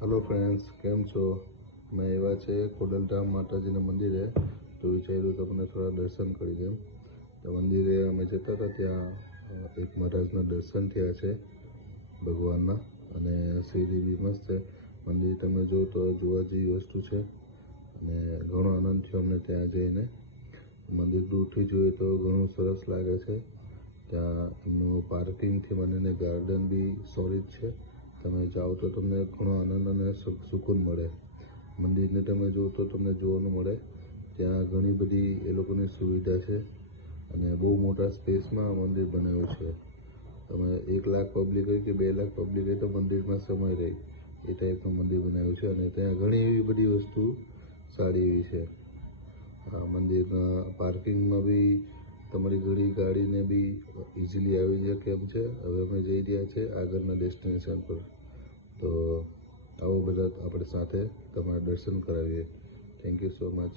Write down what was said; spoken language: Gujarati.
हेलो फ्रेंड्स, केम छो। मैं एवा छे खोडलधाम माताजी मंदिरे तो विचार्યું કે તમને થોડા દર્શન કરી દેમ। તો મંદિરે અમે જતા હતા ત્યાં એક મહારાજના દર્શન થયા છે ભગવાનના, અને સીડી બી મસ્ત છે। મંદિર તમે જો તો જોવા જેવી વસ્તુ છે અને ઘણો આનંદ થયો અમને ત્યાં જઈને। મંદિર દૂરથી જોઈએ તો ઘણું સરસ લાગે છે। ત્યાં એમનું પાર્કિંગથી માંડીને ગાર્ડન બી સોલિડ છે। તમે જાઓ તો તમને ઘણો આનંદ અને સુકૂન મળે। મંદિરને તમે જો તો તમને જોવાનું મળે ત્યાં ઘણી બધી એ લોકોની સુવિધા છે અને બહુ મોટા સ્પેસમાં આ મંદિર બનાવ્યું છે। તમે 1 લાખ પબ્લિક હોય કે 2 લાખ પબ્લિક હોય તો મંદિરમાં સમય રહે એ ટાઈપનું મંદિર બનાવ્યું છે અને ત્યાં ઘણી એવી બધી વસ્તુ સારી એવી છે। આ મંદિરના પાર્કિંગમાં બી તમારી ઘણી ગાડીને બી ઇઝીલી આવી શકે એમ છે। હવે અમે જઈ રહ્યા છે આગળના ડેસ્ટિનેશન પર, તો આવો બધા આપણે સાથે તમારા દર્શન કરાવીએ। Thank you so much.